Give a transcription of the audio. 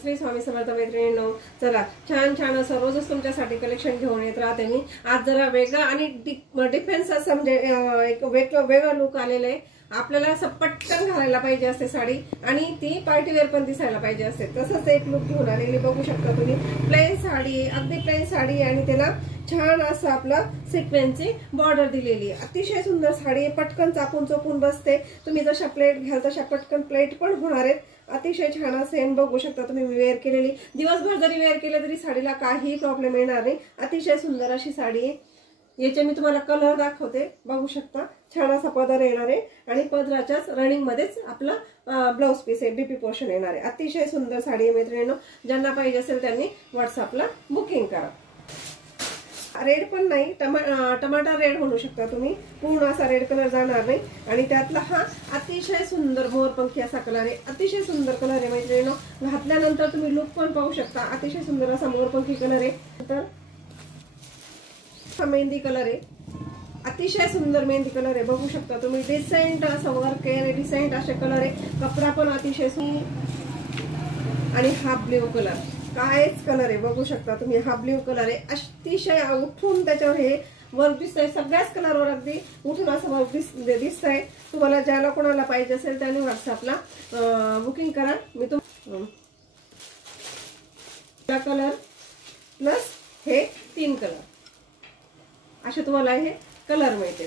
श्री स्वामी समर्थ मैत्रिणींनो, चला छान छान असं रोजच तुमच्यासाठी कलेक्शन घेऊन येत राहते मी। आज जरा वेगळा आणि डिफेन्स असं म्हणजे एक वेगळं लुक आलेलं आहे। आपल्याला असं पटकन घालायला पाहिजे असते साडी आणि ती पार्टी वेअर पण दिसायला पाहिजे असते, तसंच एक लुक घेऊन आलेली बघू शकता तुम्ही। प्लेन साडी, अगदी प्लेन साडी आणि त्याला छान असं आपलं सिक्वेन्सची बॉर्डर दिलेली आहे। अतिशय सुंदर साडी, पटकन चापून चोपून बसते। तुम्ही जशा प्लेट घ्याल तशा पटकन प्लेट पण होणार आहेत। अतिशय छान असेल बघू शकता तुम्ही। वेअर केलेली दिवसभर जरी वेअर केले तरी साडीला काही प्रॉब्लेम येणार नाही। अतिशय सुंदर अशी साडी आहे। याचे मी तुम्हाला कलर दाखवते, बघू शकता। छान असा पदर येणार आहे आणि पदराच्याच रनिंग मध्येच आपला ब्लाउज पीस आहे, बीपी पोर्शन येणार आहे। अतिशय सुंदर साडी आहे मैत्रिणींनो, ज्यांना पाहिजे असेल त्यांनी व्हॉट्सअपला बुकिंग करा। रेड पण नाही, टमाटर रेड म्हणू शकता तुम्ही, पूर्ण असा रेड कलर जाणार नाही। आणि त्यातला हा अतिशय सुंदर मोरपंखी असा कलर आहे। अतिशय सुंदर कलर आहे मैत्रिणींनो, घातल्यानंतर तुम्ही लुक पण पाहू शकता। अतिशय सुंदर असा मोरपंखी कलर आहे। तर हा मेहंदी कलर आहे, अतिशय सुंदर मेहंदी कलर आहे, बघू शकता तुम्ही। डिसेंट असं वर्क आहे आणि डिसेंट असे कलर आहे, कपडा पण अतिशय सुंदर। आणि हा ब्ल्यू कलर, कायच कलर आहे, बघू शकता तुम्ही। हा ब्ल्यू कलर आहे, अतिशय उठून त्याच्यावर हे वर्क दिसतंय। सगळ्याच कलरवर अगदी उठून असं वर्क दिसतंय। तुम्हाला ज्याला कोणाला पाहिजे असेल त्यांनी व्हॉट्सअपला बुकिंग करा। मी तुम्हाला कलर प्लस हे 3 कलर असे तुम्हाला हे कलर मिळते।